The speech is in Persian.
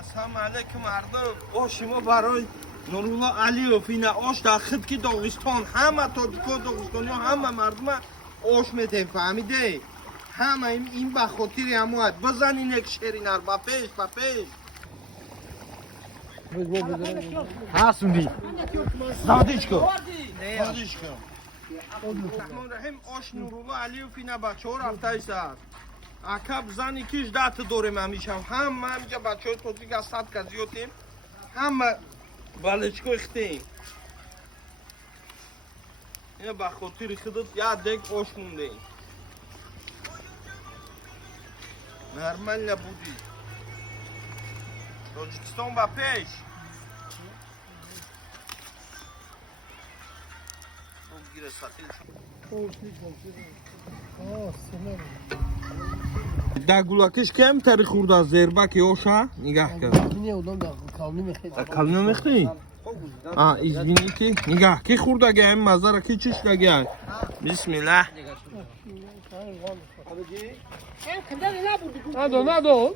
Assalomu alaykum mardum. Oshimo baroy Nurullo Aliyev ina osh dar xidki Dog'iston hamma tojiko Dog'istoniyo hamma marduma osh metem fahmide. Hamma این به خاطر هموات بزنین یک شیرینار با پیش هستونی زادیش کن رحمان رحیم آش نورالله علیو فینا بچه ها رفته ایسد اکب زنی کش دست داریم همیشه همه همینجا بچه های توزیگ از 100 کزیوتیم همه بالچکو اختیم اینه به خاطر خودت یه دیگ آش مونده این نرمال نبودی تاجیکستان با پیش بگیره سطیل در گولاکش کم تری خورده از زیربک یوشا نگاه کرد کلنی میختی؟ ایزبینی که نگاه که خورده گه هم مزه را که چش نگه بسم الله ندو